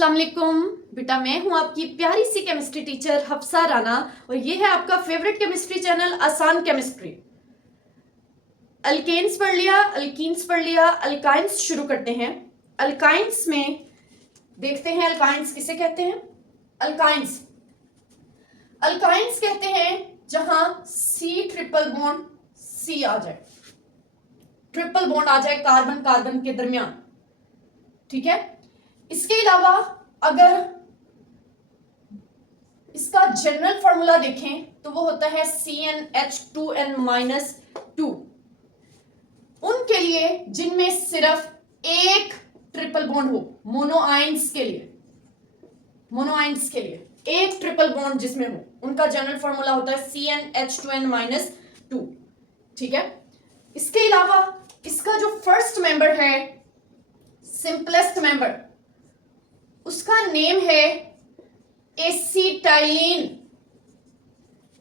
अस्सलाम वालेकुम बेटा, मैं हूं आपकी प्यारी सी केमिस्ट्री टीचर हफ्सा राना और ये है आपका favourite chemistry channel Aasan chemistry. Alkanes पढ़ लिया, अल्कीन्स पढ़ लिया, अल्काइंस शुरू करते हैं। अल्काइंस में देखते हैं अल्काइंस किसे कहते हैं। अल्काइंस अल्काइंस कहते हैं जहां सी ट्रिपल बॉन्ड सी आ जाए, ट्रिपल बॉन्ड आ जाए कार्बन कार्बन के दरमियान, ठीक है। इसके अलावा अगर इसका जनरल फॉर्मूला देखें तो वो होता है CnH2n-2। उनके लिए जिनमें सिर्फ एक ट्रिपल बॉन्ड हो, मोनोआइंस के लिए एक ट्रिपल बॉन्ड जिसमें हो, उनका जनरल फॉर्मूला होता है CnH2n-2, ठीक है। इसके अलावा इसका जो फर्स्ट मेंबर है, सिंपलेस्ट मेंबर, उसका नेम है एसिटाइलिन।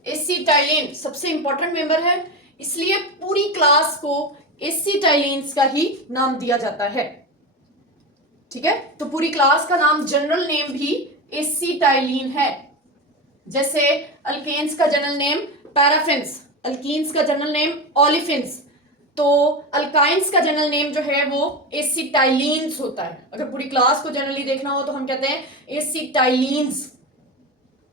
एसिटाइलिन सबसे इंपॉर्टेंट मेंबर है, इसलिए पूरी क्लास को एसिटाइलिन्स का ही नाम दिया जाता है, ठीक है। तो पूरी क्लास का नाम, जनरल नेम भी एसिटाइलिन है। जैसे अल्केन्स का जनरल नेम पैराफिन्स, अल्कीन्स का जनरल नेम ओलिफिन्स, तो अल्काइंस का जनरल नेम जो है वो एसिटाइलिन्स होता है। अगर पूरी क्लास को जनरली देखना हो तो हम कहते हैं एसिटाइलिन्स,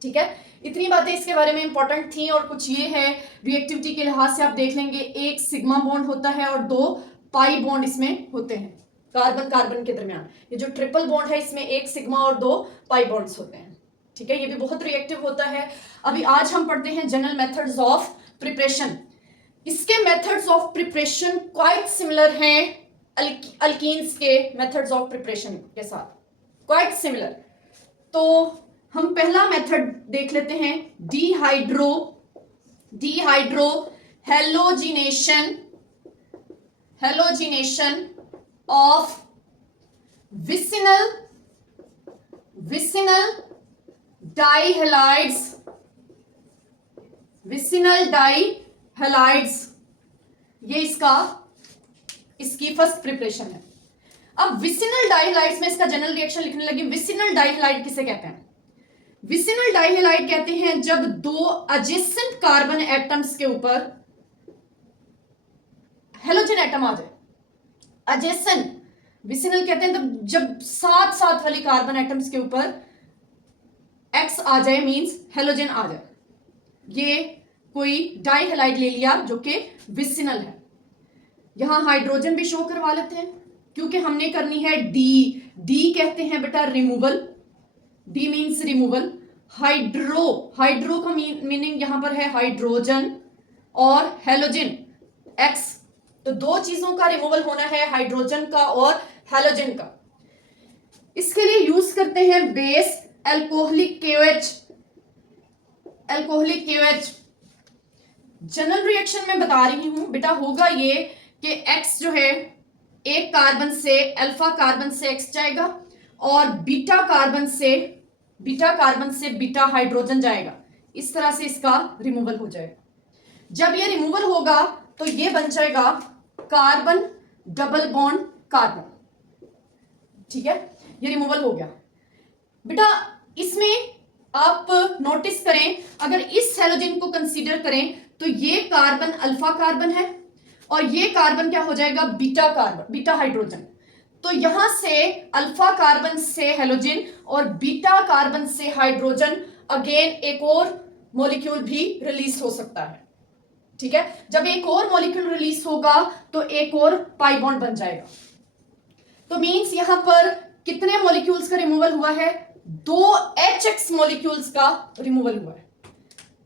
ठीक है। इतनी बातें इसके बारे में इंपॉर्टेंट थी। और कुछ ये है, रिएक्टिविटी के लिहाज से आप देख लेंगे, एक सिग्मा बॉन्ड होता है और 2 पाई बॉन्ड इसमें होते हैं कार्बन कार्बन के दरमियान। ये जो ट्रिपल बॉन्ड है इसमें एक सिग्मा और 2 पाई बॉन्ड्स होते हैं, ठीक है। ये भी बहुत रिएक्टिव होता है। अभी आज हम पढ़ते हैं जनरल मेथड्स ऑफ प्रिपरेशन। इसके methods of preparation quite similar हैं अल्कीन्स के मेथड्स ऑफ प्रिपरेशन के साथ, क्वाइट सिमिलर। तो हम पहला मेथड देख लेते हैं, डिहाइड्रो हेलोजिनेशन ऑफ विसिनल डाइहैलाइड्स, ये इसकी फर्स्ट प्रिपरेशन है। अब विसिनल डाइहैलाइड्स में इसका जनरल रिएक्शन लिखने लगे। विसिनल डाइहैलाइड किसे कहते हैं? विसिनल डाइहैलाइड कहते हैं जब 2 एडजेसेंट कार्बन एटम्स के ऊपर हेलोजन एटम आ जाए। एडजेसेंट विसिनल कहते हैं तब जब साथ साथ वाली कार्बन एटम्स के ऊपर X आ जाए, मींस हेलोजन आ जाए। ये कोई डाइहैलाइड ले लिया जो कि विसिनल है। यहां हाइड्रोजन भी शो करवा लेते हैं क्योंकि हमने करनी है डी कहते हैं बेटा removal, D means removal. Hydro का मीनिंग यहां पर है हाइड्रोजन और हेलोजन X, तो 2 चीजों का रिमूवल होना है, हाइड्रोजन का और हेलोजन का। इसके लिए यूज करते हैं base alcoholic KOH। General reaction में बता रही हूं बेटा, होगा ये कि X जो है एक कार्बन से अल्फा कार्बन से X जाएगा और बीटा कार्बन से बीटा हाइड्रोजन जाएगा। इस तरह से इसका रिमूवल हो जाएगा। जब ये रिमूवल होगा तो ये बन जाएगा कार्बन डबल बॉन्ड कार्बन, ठीक है। ये रिमूवल हो गया बेटा। इसमें आप नोटिस करें, अगर इस हेलोजन को कंसीडर करें तो ये कार्बन अल्फा कार्बन है और ये कार्बन क्या हो जाएगा, बीटा हाइड्रोजन। तो यहां से अल्फा कार्बन से हेलोजन और बीटा कार्बन से हाइड्रोजन, अगेन एक और मॉलिक्यूल भी रिलीज हो सकता है, ठीक है। जब एक और मॉलिक्यूल रिलीज होगा तो एक और पाई बॉन्ड बन जाएगा। तो मींस यहां पर कितने मॉलिक्यूल्स का रिमूवल हुआ है? 2 HX मॉलिक्यूल्स का रिमूवल हुआ है।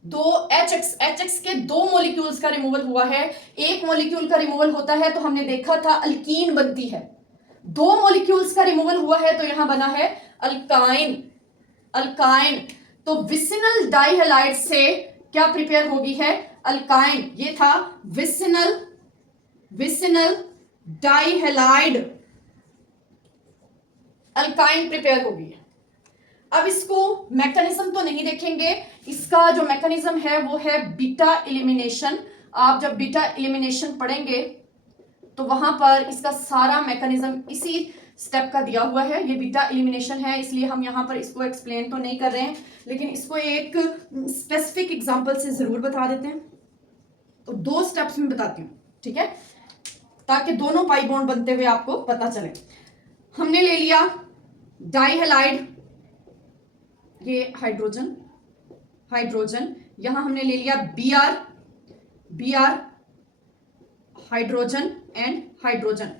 2 HX के 2 मॉलिक्यूल्स का रिमूवल हुआ है। एक मॉलिक्यूल का रिमूवल होता है तो हमने देखा था अल्कीन बनती है। 2 मॉलिक्यूल्स का रिमूवल हुआ है तो यहां बना है अल्काइन। तो विसिनल डाइहैलाइड से क्या प्रिपेयर होगी है? अल्काइन। ये था विसिनल डाइहैलाइड, अल्काइन प्रिपेयर होगी। अब इसको मैकेनिज्म तो नहीं देखेंगे, इसका जो मैकेनिज्म है वो है बीटा एलिमिनेशन। आप जब बीटा एलिमिनेशन पढ़ेंगे तो वहां पर इसका सारा मैकेनिज्म इसी स्टेप का दिया हुआ है। ये बीटा एलिमिनेशन है, इसलिए हम यहाँ पर इसको एक्सप्लेन तो नहीं कर रहे हैं, लेकिन इसको एक स्पेसिफिक एग्जांपल से जरूर बता देते हैं। तो 2 स्टेप्स में बताती हूँ, ठीक है, ताकि दोनों पाई बॉन्ड बनते हुए आपको पता चले। हमने ले लिया डाई हैलाइड, ये हाइड्रोजन, हाइड्रोजन, यहां हमने ले लिया Br हाइड्रोजन एंड हाइड्रोजन।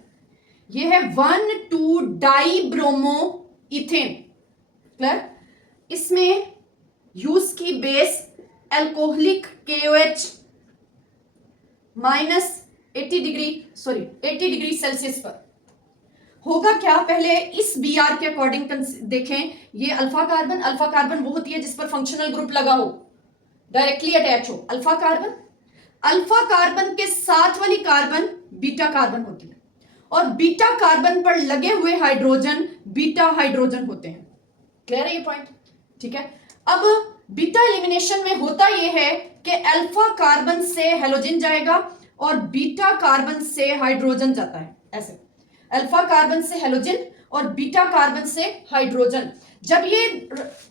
ये है 1,2 डाई ब्रोमो इथेन। क्लियर? इसमें यूज की base alcoholic KOH -80 degree Celsius पर। होगा क्या, पहले इस Br के अकॉर्डिंग देखें, ये अल्फा कार्बन वो होती है जिस पर फंक्शनल ग्रुप लगा हो, डायरेक्टली अटैच हो। अल्फा कार्बन के साथ वाली कार्बन बीटा कार्बन होती है, और बीटा कार्बन पर लगे हुए हाइड्रोजन बीटा हाइड्रोजन होते हैं। क्लियर है ये पॉइंट? ठीक है। अब बीटा एलिमिनेशन में होता यह है कि अल्फा कार्बन से हेलोजन जाएगा और बीटा कार्बन से हाइड्रोजन जाता है। ऐसे अल्फा कार्बन से हेलोजन और बीटा कार्बन से हाइड्रोजन। जब ये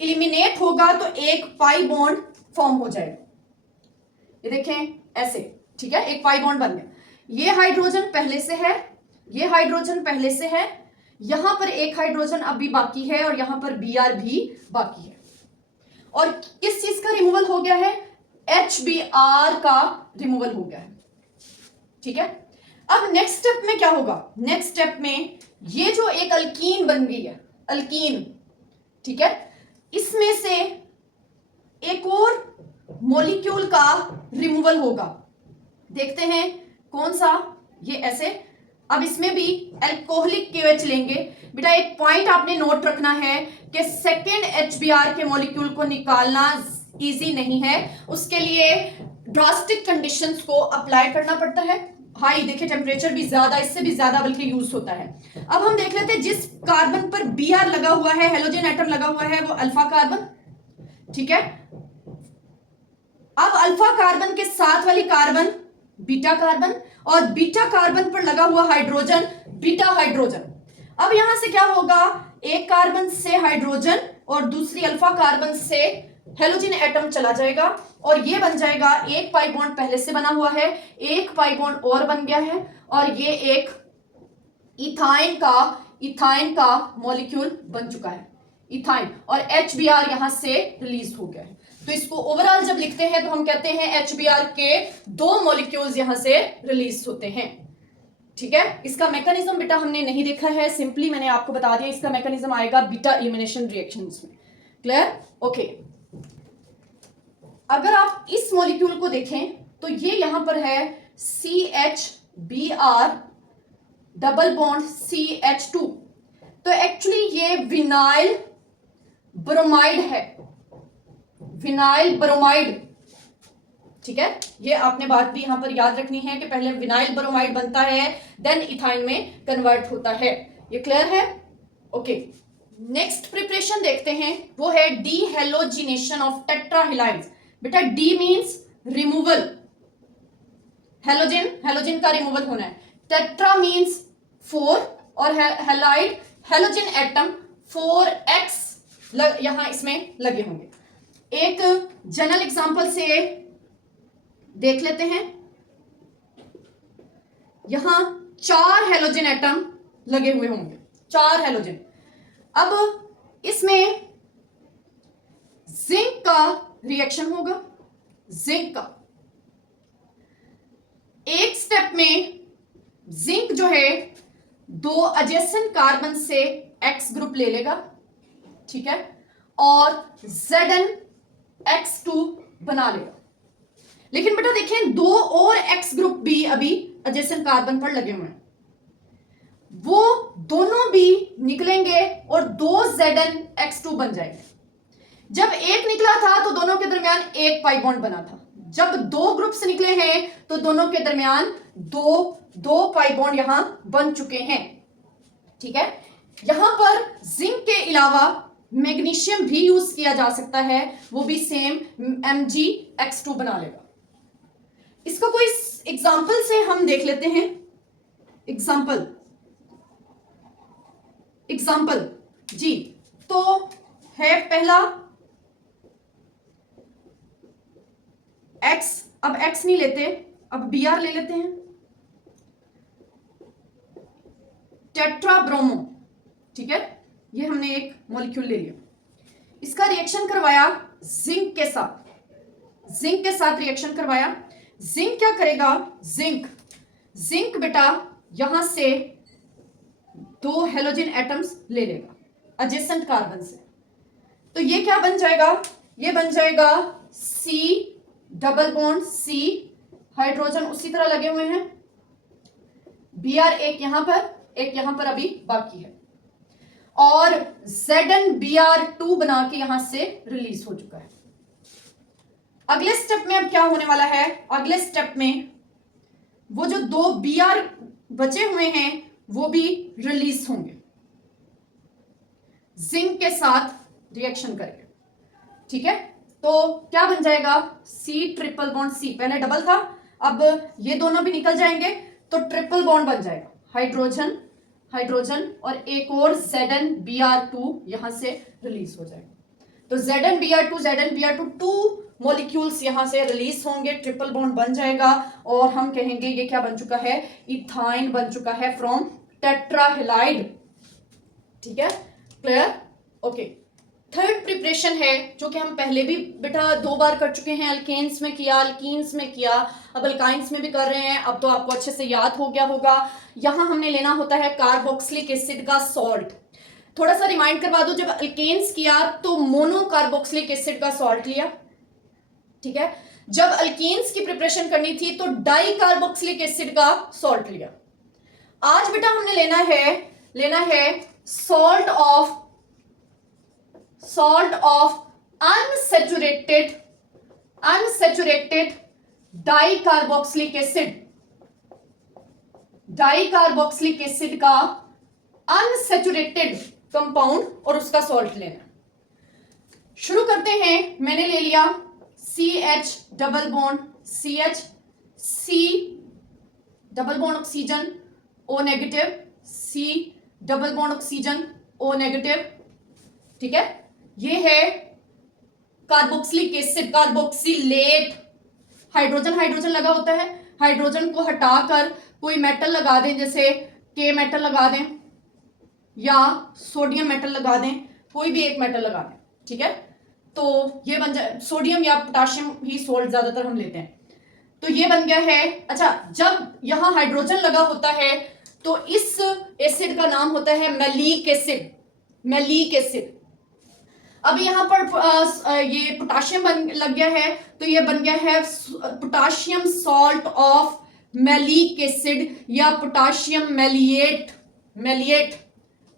एलिमिनेट होगा तो एक पाई बॉन्ड फॉर्म हो जाएगा। ये देखें ऐसे, ठीक है, एक पाई बॉन्ड बन गया। ये हाइड्रोजन पहले से है, ये हाइड्रोजन पहले से है, यहां पर एक हाइड्रोजन अभी बाकी है और यहां पर Br भी बाकी है। और किस चीज का रिमूवल हो गया है? HBr का रिमूवल हो गया है। ठीक है। अब नेक्स्ट स्टेप में क्या होगा? नेक्स्ट स्टेप में ये जो एक अल्कीन बन गई है, अल्कीन, ठीक है, इसमें से एक और मॉलिक्यूल का रिमूवल होगा। देखते हैं कौन सा। ये ऐसे। अब इसमें भी अल्कोहलिक KOH लेंगे। बेटा एक पॉइंट आपने नोट रखना है कि सेकेंड HBr के मॉलिक्यूल को निकालना इजी नहीं है, उसके लिए ड्रास्टिक कंडीशंस को अप्लाई करना पड़ता है। हाई, देखिए टेम्परेचर भी ज्यादा, इससे भी ज्यादा बल्कि यूज होता है। अब हम देख लेते हैं जिस कार्बन पर Br लगा हुआ है, हेलोजन एटम लगा हुआ है, वो अल्फा कार्बन, ठीक है। अब अल्फा कार्बन के साथ वाली कार्बन बीटा कार्बन, और बीटा कार्बन पर लगा हुआ हाइड्रोजन बीटा हाइड्रोजन। अब यहां से क्या होगा? एक कार्बन से हाइड्रोजन और दूसरी अल्फा कार्बन से हेलोजन एटम चला जाएगा और ये बन जाएगा, एक पाई बॉन्ड पहले से बना हुआ है, एक पाई बॉन्ड और बन गया है, और ये एक इथाइन का मॉलिक्यूल बन चुका है, इथाइन, और HBr यहां से रिलीज हो गया है। तो इसको ओवरऑल जब लिखते हैं तो हम कहते हैं HBr के 2 मॉलिक्यूल्स यहां से रिलीज होते हैं। ठीक है। इसका मैकेनिज्म बेटा हमने नहीं देखा है, सिंपली मैंने आपको बता दिया। इसका मैकेनिज्म आएगा बीटा एलिमिनेशन रिएक्शंस में। क्लियर? ओके। अगर आप इस मॉलिक्यूल को देखें तो ये यहां पर है CHBr डबल बॉन्ड CH2, तो एक्चुअली ये विनाइल ब्रोमाइड है, विनाइल ब्रोमाइड। ठीक है, ये आपने बात भी यहां पर याद रखनी है कि पहले विनाइल ब्रोमाइड बनता है, देन इथाइन में कन्वर्ट होता है। ये क्लियर है? ओके। नेक्स्ट प्रिपरेशन देखते हैं, वो है डीहेलोजिनेशन ऑफ टेट्राहेलाइड्स। बेटा डी मींस रिमूवल, हेलोजन का रिमूवल होना है। टेट्रा मींस 4 और हेलाइड हेलोजन एटम 4x यहां इसमें लगे होंगे। एक जनरल एग्जांपल से देख लेते हैं। यहां 4 हेलोजन एटम लगे हुए होंगे, 4 हेलोजन। अब इसमें जिंक का रिएक्शन होगा, जिंक का। एक स्टेप में जिंक जो है 2 एडजेसेंट कार्बन से X ग्रुप ले लेगा, ठीक है, और ZnX2 बना लेगा। लेकिन बेटा देखें 2 और X ग्रुप भी अभी एडजेसेंट कार्बन पर लगे हुए हैं, वो दोनों भी निकलेंगे और 2 ZnX2 बन जाएंगे। जब एक निकला था तो दोनों के दरमियान एक पाई बॉन्ड बना था। जब 2 ग्रुप्स निकले हैं तो दोनों के दरमियान दो पाई बॉन्ड यहां बन चुके हैं। ठीक है। यहां पर जिंक के अलावा मैग्नीशियम भी यूज किया जा सकता है, वो भी सेम MgX2 बना लेगा। इसका कोई एग्जाम्पल से हम देख लेते हैं। एग्जाम्पल, एग्जाम्पल जी, तो है पहला एक्स, अब एक्स नहीं लेते, अब Br ले लेते हैं, टेट्राब्रोमो, ठीक है, ये हमने एक मॉलिक्यूल ले लिया, इसका रिएक्शन करवाया जिंक के साथ, जिंक के साथ रिएक्शन करवाया। जिंक क्या करेगा, जिंक बेटा यहां से 2 हेलोजन एटम्स ले लेगा एडजेसेंट कार्बन से, तो ये क्या बन जाएगा, ये बन जाएगा C double bond C, hydrogen उसी तरह लगे हुए हैं, Br एक यहां पर, एक यहां पर अभी बाकी है, और ZnBr2 बना के यहां से रिलीज हो चुका है। अगले स्टेप में अब क्या होने वाला है, अगले स्टेप में वो जो 2 Br बचे हुए हैं वो भी रिलीज होंगे जिंक के साथ रिएक्शन करके, ठीक है, तो क्या बन जाएगा C ट्रिपल बॉन्ड C, पहले डबल था, अब ये दोनों भी निकल जाएंगे तो ट्रिपल बॉन्ड बन जाएगा, हाइड्रोजन हाइड्रोजन और एक और ZnBr2 यहां से रिलीज हो जाएगा, तो ZnBr2 2 मॉलिक्यूल्स यहां से रिलीज होंगे, ट्रिपल बॉन्ड बन जाएगा और हम कहेंगे ये क्या बन चुका है, इथाइन बन चुका है फ्रॉम टेट्राहेलाइड, ठीक है, क्लियर, ओके। थर्ड प्रिपरेशन है जो कि हम पहले भी बेटा 2 बार कर चुके हैं, अल्केन्स में किया, अल्कीन्स में किया, अब अल्काइंस में भी कर रहे हैं, अब तो आपको अच्छे से याद हो गया होगा। यहां हमने लेना होता है कार्बोक्सिलिक एसिड का सॉल्ट, थोड़ा सा रिमाइंड करवा दो, जब अल्केन्स किया तो मोनो कार्बोक्सिलिक एसिड का सॉल्ट लिया, ठीक है, जब अल्कीन्स की प्रिपरेशन करनी थी तो डाई कार्बोक्सिलिक एसिड का सॉल्ट लिया। आज बेटा हमने लेना है salt of unsaturated dicarboxylic acid का अनसैचुरेटेड कंपाउंड और उसका सॉल्ट लेना। शुरू करते हैं, मैंने ले लिया CH double bond CH, C double bond oxygen O negative, C double bond oxygen O negative, ठीक है, ये है कार्बोक्सिलिक एसिड, कार्बोक्सिलेट, हाइड्रोजन लगा होता है, हाइड्रोजन को हटाकर कोई मेटल लगा दें, जैसे K मेटल लगा दें या सोडियम मेटल लगा दें, कोई भी एक मेटल लगा दें, ठीक है, तो ये बन जाए, सोडियम या पोटाशियम ही सॉल्ट ज्यादातर हम लेते हैं, तो ये बन गया है। अच्छा, जब यहां हाइड्रोजन लगा होता है तो इस एसिड का नाम होता है मैलिक एसिड। अब यहां पर ये पोटाशियम लग गया है तो ये बन गया है potassium salt of malic acid या पोटाशियम मैलिएट,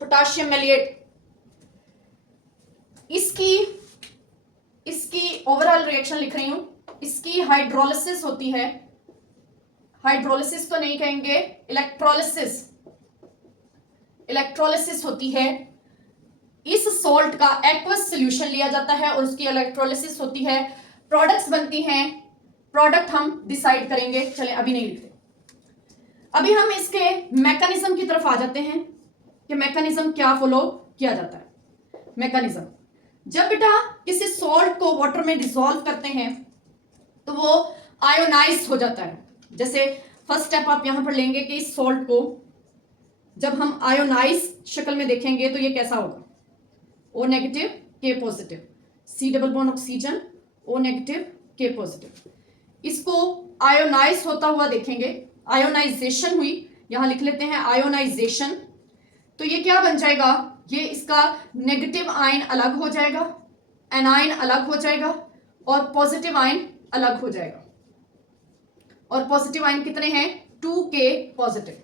पोटाशियम मैलिएट। इसकी ओवरऑल रिएक्शन लिख रही हूं, इसकी हाइड्रोलिसिस होती है, हाइड्रोलिसिस तो नहीं कहेंगे, इलेक्ट्रोलिसिस होती है। इस सॉल्ट का एक्वस सॉल्यूशन लिया जाता है और उसकी इलेक्ट्रोलिसिस होती है, प्रोडक्ट्स बनती हैं, प्रोडक्ट हम डिसाइड करेंगे, चलें अभी नहीं लिखते। अभी हम इसके मैकेनिज्म की तरफ आ जाते हैं कि मैकेनिज्म क्या फॉलो किया जाता है। मैकेनिज्म, जब बेटा किसी सॉल्ट को वाटर में डिसॉल्व करते हैं तो वो आयोनाइज हो जाता है। जैसे फर्स्ट स्टेप आप यहां पर लेंगे कि इस सॉल्ट को जब हम आयोनाइज शक्ल में देखेंगे तो ये कैसा होगा, O negative K positive, C double bond oxygen O negative K positive. इसको आयोनाइज होता हुआ देखेंगे, आयोनाइजेशन हुई, यहां लिख लेते हैं आयोनाइजेशन, तो ये क्या बन जाएगा, ये इसका नेगेटिव आयन अलग हो जाएगा, एनायन अलग हो जाएगा और पॉजिटिव आयन अलग हो जाएगा। और पॉजिटिव आयन कितने हैं, 2K पॉजिटिव,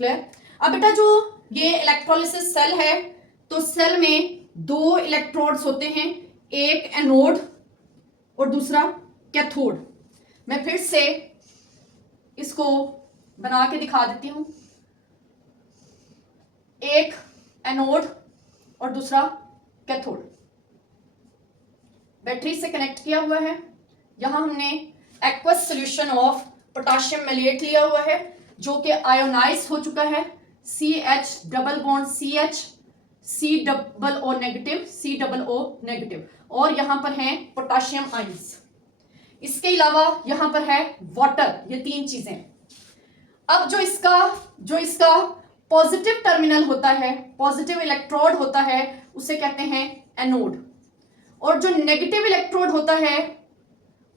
क्लियर। अब बेटा जो ये इलेक्ट्रोलिसिस सेल है तो सेल में 2 इलेक्ट्रोड्स होते हैं, एक एनोड और दूसरा कैथोड। मैं फिर से इसको बना के दिखा देती हूं, एक एनोड और दूसरा कैथोड, बैटरी से कनेक्ट किया हुआ है। यहां हमने एक्वस सॉल्यूशन ऑफ पोटाशियम मैलिएट लिया हुआ है जो कि आयोनाइज हो चुका है CH double bond CH, C double O negative, C double O negative, और यहां पर है पोटाशियम आइंस। इसके अलावा यहां पर है वाटर। ये तीन चीजें। अब जो इसका पॉजिटिव टर्मिनल होता है, पॉजिटिव इलेक्ट्रोड होता है, उसे कहते हैं एनोड, और जो नेगेटिव इलेक्ट्रोड होता है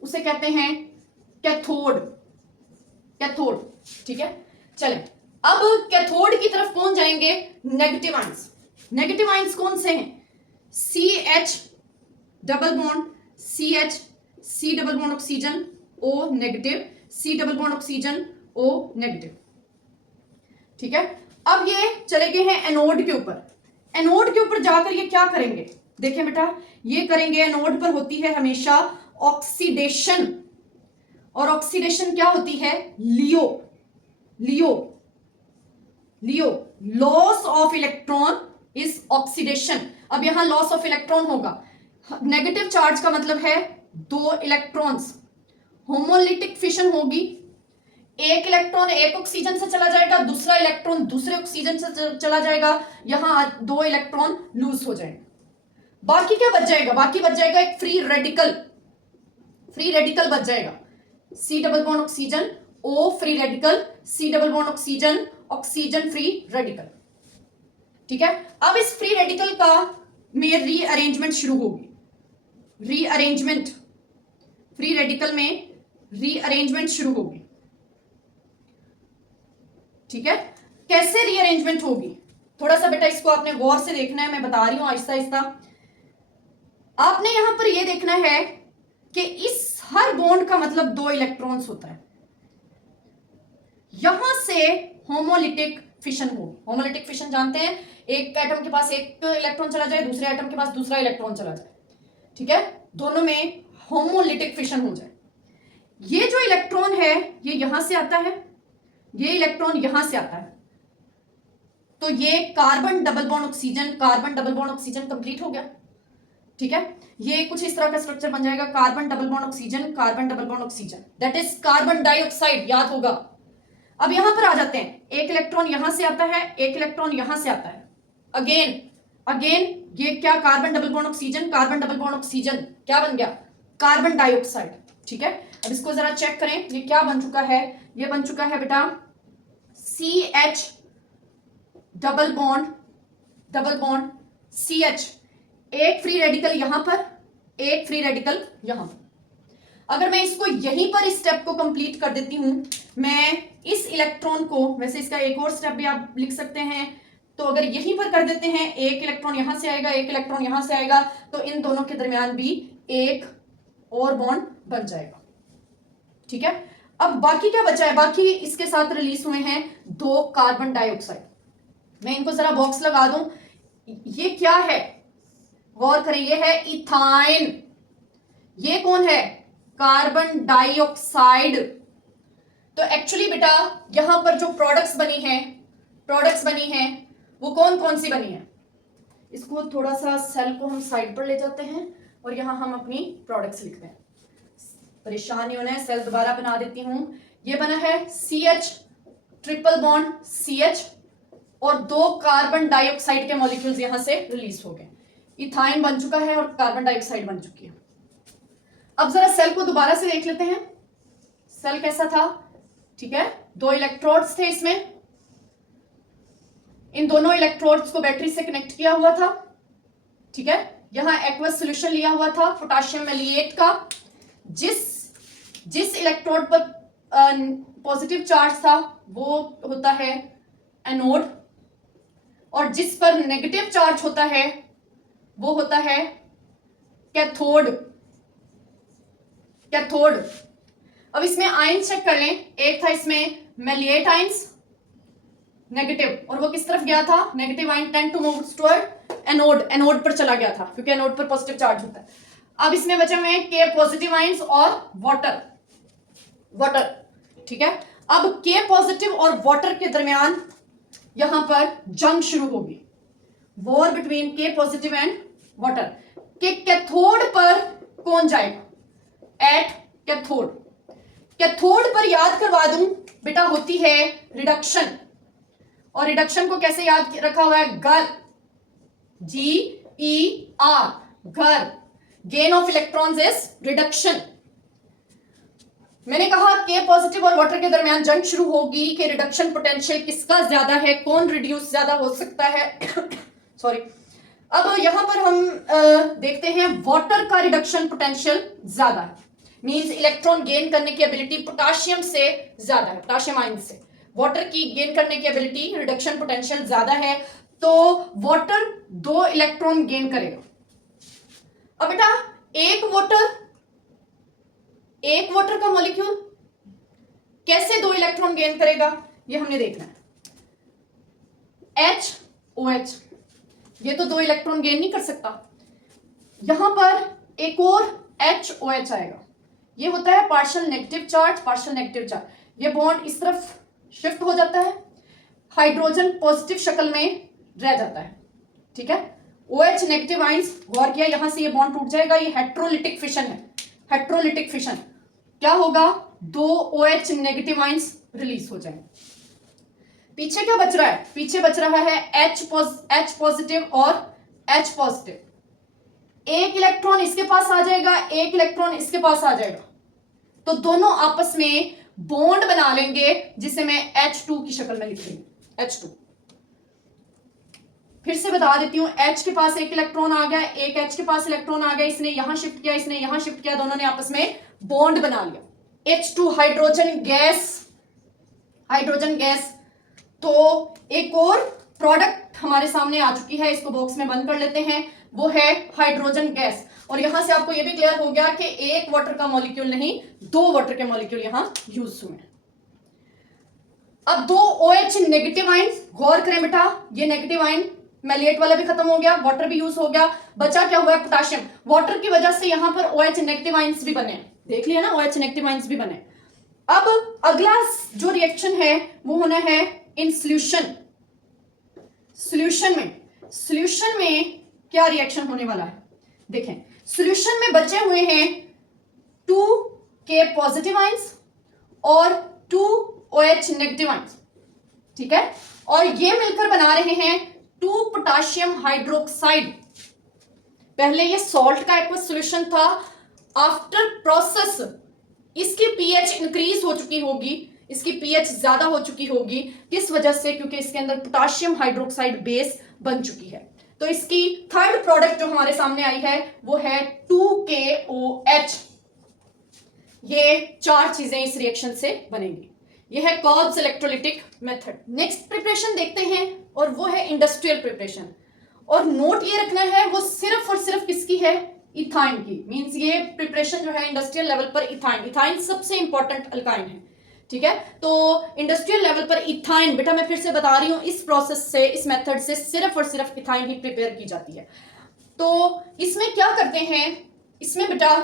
उसे कहते हैं कैथोड। कैथोड, ठीक है। चले अब कैथोड की तरफ कौन जाएंगे? Negative ions. नेगेटिव आइंस कौन से हैं? CH double bond CH, C double bond oxygen O negative, C double bond oxygen O negative, ठीक है। अब ये चले गए हैं एनोड के ऊपर। एनोड के ऊपर जाकर ये क्या करेंगे? देखें बेटा, ये करेंगे, एनोड पर होती है हमेशा ऑक्सीडेशन, और ऑक्सीडेशन क्या होती है? LEO, LEO, LEO, loss of electron is oxidation. अब यहां लॉस ऑफ इलेक्ट्रॉन होगा। नेगेटिव चार्ज का मतलब है दो इलेक्ट्रॉन्स, होमोलिटिक फिशन होगी, एक इलेक्ट्रॉन एक ऑक्सीजन से चला जाएगा, दूसरा इलेक्ट्रॉन दूसरे ऑक्सीजन से चला जाएगा, यहां दो इलेक्ट्रॉन लूज हो जाएंगे। बाकी क्या बच जाएगा? बाकी बच जाएगा एक फ्री रेडिकल, फ्री रेडिकल बच जाएगा। C double bond oxygen O free radical, C double bond oxygen, oxygen free radical, ठीक है। अब इस फ्री रेडिकल का में रीअरेंजमेंट शुरू होगी। रीअरेंजमेंट, फ्री रेडिकल में रीअरेंजमेंट शुरू होगी, ठीक है। कैसे रीअरेंजमेंट होगी? थोड़ा सा बेटा इसको आपने गौर से देखना है, मैं बता रही हूं आहिस्ता आहिस्ता। आपने यहां पर यह देखना है कि इस हर बॉन्ड का मतलब दो इलेक्ट्रॉन्स होता है। यहां से होमोलिटिक फिशन होगी। होमोलिटिक फिशन जानते हैं, एक एटम के पास एक इलेक्ट्रॉन चला जाए, दूसरे एटम के पास दूसरा इलेक्ट्रॉन चला जाए, ठीक है, दोनों में होमोलिटिक फिशन हो जाए। ये जो इलेक्ट्रॉन है ये यहां से आता है, ये इलेक्ट्रॉन यहां से आता है, तो ये carbon double bond oxygen, carbon double bond oxygen complete हो गया, ठीक है। ये कुछ इस तरह का स्ट्रक्चर बन जाएगा, carbon double bond oxygen, carbon double bond oxygen, that is carbon dioxide, याद होगा। अब यहां पर आ जाते हैं, एक इलेक्ट्रॉन यहां से आता है, एक इलेक्ट्रॉन यहां से आता है, अगेन अगेन ये क्या? Carbon double bond oxygen, carbon double bond oxygen, क्या बन गया? कार्बन डाइऑक्साइड, ठीक है। अब इसको जरा चेक करें, ये क्या बन चुका है? ये बन चुका है बेटा CH डबल बॉन्ड CH, एक फ्री रेडिकल यहां पर, एक फ्री रेडिकल यहां पर। अगर मैं इसको यहीं पर इस स्टेप को कंप्लीट कर देती हूं, मैं इस इलेक्ट्रॉन को, वैसे इसका एक और स्टेप भी आप लिख सकते हैं, तो अगर यहीं पर कर देते हैं, एक इलेक्ट्रॉन यहां से आएगा, एक इलेक्ट्रॉन यहां से आएगा, तो इन दोनों के दरमियान भी एक और बॉन्ड बन जाएगा, ठीक है। अब बाकी क्या बचा है? बाकी इसके साथ रिलीज हुए हैं दो कार्बन डाइऑक्साइड। मैं इनको जरा बॉक्स लगा दूं, ये क्या है? गौर करें, ये है इथाइन। ये कौन है? Carbon dioxide. तो एक्चुअली बेटा यहां पर जो प्रोडक्ट्स बनी हैं वो कौन कौन सी बनी है? इसको थोड़ा सा सेल को हम साइड पर ले जाते हैं और यहां हम अपनी प्रोडक्ट्स लिखते हैं। परेशान नहीं होना है, सेल दोबारा बना देती हूं। ये बना है CH ट्रिपल बॉन्ड CH, और दो कार्बन डाइऑक्साइड के मॉलिक्यूल्स यहां से रिलीज हो गए। इथाइन बन चुका है और कार्बन डाइऑक्साइड बन चुकी है। अब जरा सेल को दोबारा से देख लेते हैं, सेल कैसा था, ठीक है। दो इलेक्ट्रोड्स थे इसमें, इन दोनों इलेक्ट्रोड्स को बैटरी से कनेक्ट किया हुआ था, ठीक है। यहां एक्वस सॉल्यूशन लिया हुआ था पोटाशियम मेलिएट का। जिस इलेक्ट्रोड पर पॉजिटिव चार्ज था वो होता है एनोड, और जिस पर नेगेटिव चार्ज होता है वो होता है कैथोड। कैथोड। अब इसमें आयंस चेक कर लें, एक था इसमें मेलिएट आयंस नेगेटिव, और वो किस तरफ गया था? Negative ion tend to move toward anode, anode पर चला गया था क्योंकि एनोड पर पॉजिटिव चार्ज होता है। अब इसमें बचे हुए हैं के पॉजिटिव आयंस और वाटर, ठीक है। अब के पॉजिटिव और वाटर के दरमियान यहां पर जंग शुरू होगी, वॉर बिटवीन के पॉजिटिव एंड वाटर। के कैथोड पर कौन जाएगा? At cathode. कैथोड पर याद करवा दूं बेटा होती है रिडक्शन, और रिडक्शन को कैसे याद रखा हुआ है, घर, GER, घर। Gain of electrons is reduction. मैंने कहा के पॉजिटिव और वाटर के दरमियान जंग शुरू होगी कि रिडक्शन पोटेंशियल किसका ज्यादा है, कौन रिड्यूस ज्यादा हो सकता है। सॉरी। अब यहां पर हम देखते हैं वाटर का रिडक्शन पोटेंशियल ज्यादा है, मींस इलेक्ट्रॉन गेन करने की एबिलिटी पोटाशियम से ज्यादा है, पोटाशियम आयन से। वाटर की गेन करने की एबिलिटी, रिडक्शन पोटेंशियल ज्यादा है, तो वाटर 2 इलेक्ट्रॉन गेन करेगा। अब बेटा एक वाटर का मॉलिक्यूल कैसे 2 इलेक्ट्रॉन गेन करेगा, ये हमने देखना है। HOH ये तो 2 इलेक्ट्रॉन गेन नहीं कर सकता। यहां पर एक और HOH आएगा, ये होता है partial negative charge, partial negative charge. ये बॉन्ड इस तरफ शिफ्ट हो जाता है, हाइड्रोजन पॉजिटिव शक्ल में रह जाता है, ठीक है। OH नेगेटिव आइंस, गौर किया, यहां से ये बॉन्ड टूट जाएगा, ये हेट्रोलिटिक फिशन है, हेट्रोलिटिक फिशन। क्या होगा, 2 OH नेगेटिव आइंस रिलीज हो जाएंगे। पीछे क्या बच रहा है, पीछे बच रहा है H पॉजिटिव और H पॉजिटिव। एक इलेक्ट्रॉन इसके पास आ जाएगा, एक इलेक्ट्रॉन इसके पास आ जाएगा, तो दोनों आपस में बॉन्ड बना लेंगे, जिसे मैं H2 की शक्ल में लिख रही हूं, H2। फिर से बता देती हूं, H के पास एक इलेक्ट्रॉन आ गया, एक H के पास इलेक्ट्रॉन आ गया, इसने यहां शिफ्ट किया, इसने यहां शिफ्ट किया, दोनों ने आपस में बॉन्ड बना लिया, H2 hydrogen gas, hydrogen gas. तो एक और प्रोडक्ट हमारे सामने आ चुकी है, इसको बॉक्स में बंद कर लेते हैं, वो है हाइड्रोजन गैस। और यहां से आपको ये भी क्लियर हो गया कि एक वाटर का मॉलिक्यूल नहीं, 2 वाटर के मॉलिक्यूल यहां यूज हुए। अब 2 OH नेगेटिव आयन, गौर करें बेटा, ये नेगेटिव आयन मैलिएट वाला भी खत्म हो गया, वाटर भी यूज हो गया, बचा क्या हुआ है, पोटाशियम। वाटर की वजह से यहां पर OH नेगेटिव आयंस भी बने, देख लिया ना, OH नेगेटिव आयंस भी बने। अब अगला जो रिएक्शन है वो होना है इन सॉल्यूशन। सॉल्यूशन में क्या रिएक्शन होने वाला है, देखें। सॉल्यूशन में बचे हुए हैं 2K पॉजिटिव आयंस और 2 OH नेगेटिव आयंस, ठीक है। और ये मिलकर बना रहे हैं 2 पोटाशियम हाइड्रोक्साइड। पहले ये सॉल्ट का एक्वस सॉल्यूशन था, आफ्टर प्रोसेस इसकी पीएच इंक्रीज हो चुकी होगी, इसकी पीएच ज्यादा हो चुकी होगी, किस वजह से, क्योंकि इसके अंदर पोटाशियम हाइड्रोक्साइड बेस बन चुकी है। तो इसकी थर्ड प्रोडक्ट जो हमारे सामने आई है वो है 2KOH। ये 4 चीजें इस रिएक्शन से बनेंगी। ये है कॉल्ब्स इलेक्ट्रोलिटिक मेथड। नेक्स्ट प्रिपरेशन देखते हैं और वो है इंडस्ट्रियल प्रिपरेशन। और नोट ये रखना है वो सिर्फ और सिर्फ किसकी है, इथाइन की। मींस ये प्रिपरेशन जो है इंडस्ट्रियल लेवल पर इथाइन सबसे इंपॉर्टेंट अल्काइन है, ठीक है। तो इंडस्ट्रियल लेवल पर इथाइन, बेटा मैं फिर से बता रही हूं, इस प्रोसेस से, इस मेथड से सिर्फ और सिर्फ इथाइन ही प्रिपेयर की जाती है। तो इसमें क्या करते हैं, इसमें बेटा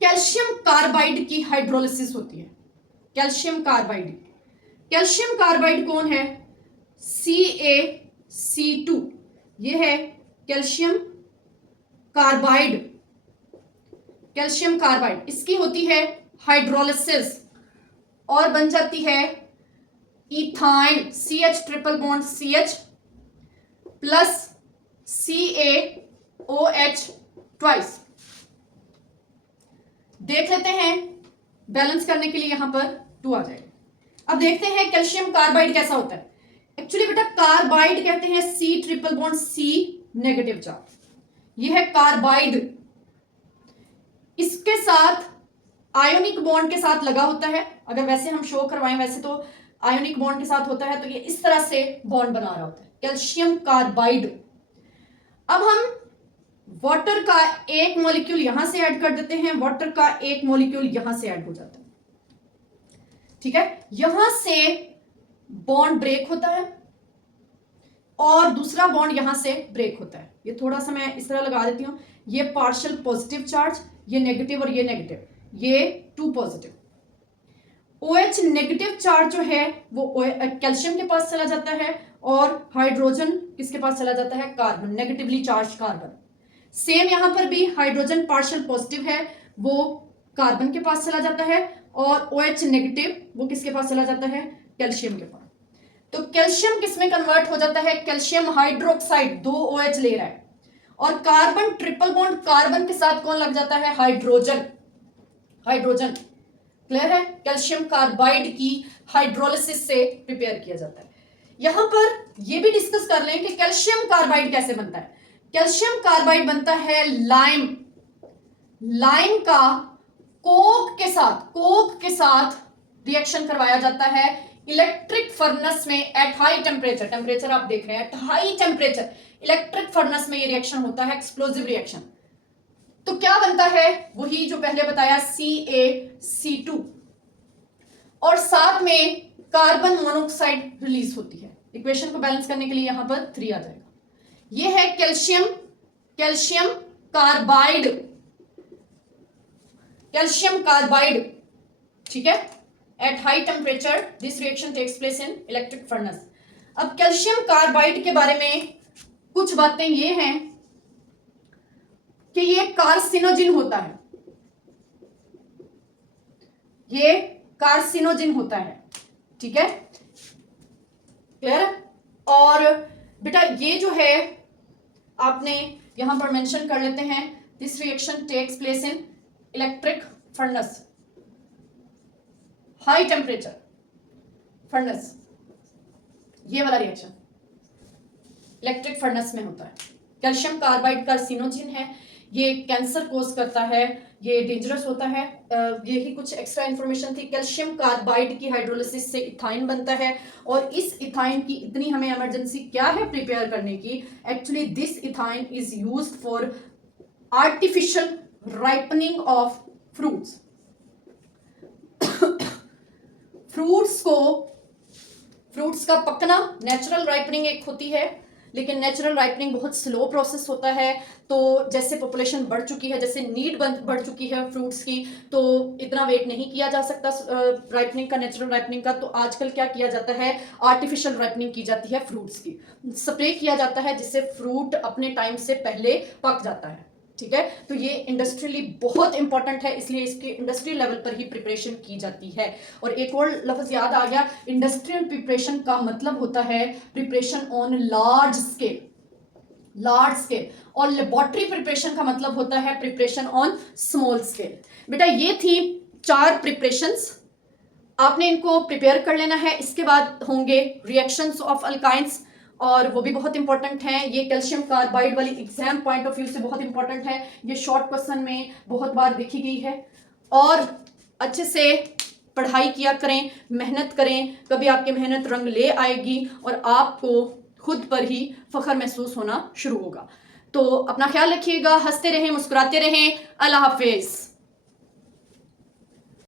कैल्शियम कार्बाइड की हाइड्रोलिसिस होती है। कैल्शियम कार्बाइड कौन है, CaC2, ये है कैल्शियम कार्बाइड। इसकी होती है हाइड्रोलिसिस और बन जाती है ethyne, CH triple bond CH plus CaOH twice. देख लेते हैं, बैलेंस करने के लिए यहां पर 2 आ जाएगा। अब देखते हैं कैल्शियम कार्बाइड कैसा होता है। एक्चुअली बेटा कार्बाइड कहते हैं C triple bond C negative charge, ये है कार्बाइड। इसके साथ आयोनिक बॉन्ड के साथ लगा होता है। अगर वैसे हम शो करवाएं, वैसे तो आयोनिक बॉन्ड के साथ होता है, तो ये इस तरह से बॉन्ड बना रहा होता है, कैल्शियम कार्बाइड। अब हम वाटर का एक मॉलिक्यूल यहां से ऐड कर देते हैं, वाटर का एक मॉलिक्यूल यहां से ऐड हो जाता है, ठीक है। यहां से बॉन्ड ब्रेक होता है और दूसरा बॉन्ड यहां से ब्रेक होता है। ये थोड़ा सा मैं इस तरह लगा देती हूं, ये पार्शियल पॉजिटिव चार्ज, ये नेगेटिव और ये नेगेटिव, ये 2 पॉजिटिव। OH नेगेटिव चार्ज जो है वो कैल्शियम के पास चला जाता है और हाइड्रोजन किसके पास चला जाता है, carbon, negatively charge carbon. Same यहां पर भी हाइड्रोजन पार्शियल पॉजिटिव है, वो कार्बन के पास चला जाता है, और OH नेगेटिव वो किसके पास चला जाता है, कैल्शियम के पास। तो कैल्शियम किस में कन्वर्ट हो जाता है, कैल्शियम हाइड्रोक्साइड, 2 OH ले रहा है, और कार्बन ट्रिपल बॉन्ड कार्बन के साथ कौन लग जाता है, हाइड्रोजन। हाइड्रोजन क्लियर है, कैल्शियम कार्बाइड की हाइड्रोलिसिस से प्रिपेयर किया जाता है। यहां पर यह भी डिस्कस कर लें कि कैल्शियम कार्बाइड कैसे बनता है। कैल्शियम कार्बाइड बनता है लाइम, लाइम का कोक के साथ रिएक्शन करवाया जाता है इलेक्ट्रिक फर्नेस में एट हाई टेम्परेचर। टेम्परेचर आप देख रहे हैं, eight high temperature electric furnace में ये रिएक्शन होता है, एक्सप्लोजिव रिएक्शन। तो क्या बनता है, वही जो पहले बताया CaC2, और साथ में कार्बन मोनोऑक्साइड रिलीज होती है। इक्वेशन को बैलेंस करने के लिए यहां पर 3 आ जाएगा। ये है कैल्शियम कार्बाइड, ठीक है। At high temperature this reaction takes place in electric furnace. अब कैल्शियम कार्बाइड के बारे में कुछ बातें ये हैं कि ये कार्सिनोजिन होता है, ये कार्सिनोजिन होता है, ठीक है, क्लियर। और बेटा ये जो है आपने यहां पर मेंशन कर लेते हैं, this reaction takes place in electric furnace, high temperature furnace. ये वाला रिएक्शन इलेक्ट्रिक फर्नेस में होता है। कैल्शियम कार्बाइड कार्सिनोजिन है, ये कैंसर कोज करता है, ये डेंजरस होता है। यही कुछ एक्स्ट्रा इंफॉर्मेशन थी। कैल्शियम कार्बाइड की हाइड्रोलिसिस से इथाइन बनता है, और इस इथाइन की इतनी हमें इमरजेंसी क्या है प्रिपेयर करने की, actually this ethyne is used for artificial ripening of fruits. Fruits का पकना, नेचुरल राइपनिंग एक होती है, लेकिन नेचुरल राइपनिंग बहुत स्लो प्रोसेस होता है। तो जैसे पॉपुलेशन बढ़ चुकी है, जैसे नीड बढ़ चुकी है फ्रूट्स की, तो इतना वेट नहीं किया जा सकता राइपनिंग का, नेचुरल राइपनिंग का। तो आजकल क्या किया जाता है, आर्टिफिशियल राइपनिंग की जाती है फ्रूट्स की, स्प्रे किया जाता है जिससे फ्रूट अपने टाइम से पहले पक जाता है, ठीक है। तो ये इंडस्ट्रियली बहुत इंपॉर्टेंट है, इसलिए इसकी इंडस्ट्रियल लेवल पर ही प्रिपरेशन की जाती है। और एक और लफ्ज याद आ गया, इंडस्ट्रियल प्रिपरेशन का मतलब होता है प्रिपरेशन ऑन लार्ज स्केल, और लेबोरेटरी प्रिपरेशन का मतलब होता है प्रिपरेशन ऑन स्मॉल स्केल। बेटा ये थी 4 प्रिपरेशंस, आपने इनको प्रिपेयर कर लेना है। इसके बाद होंगे रिएक्शंस ऑफ अल्काइंस, और वो भी बहुत इंपॉर्टेंट है। ये कैल्शियम कार्बाइड वाली एग्जाम पॉइंट ऑफ व्यू से बहुत इंपॉर्टेंट है, ये शॉर्ट क्वेश्चन में बहुत बार देखी गई है। और अच्छे से पढ़ाई किया करें, मेहनत करें, कभी आपकी मेहनत रंग ले आएगी और आपको खुद पर ही फख्र महसूस होना शुरू होगा। तो अपना ख्याल रखिएगा, हंसते रहें, मुस्कुराते रहें। अल्लाह हाफिज।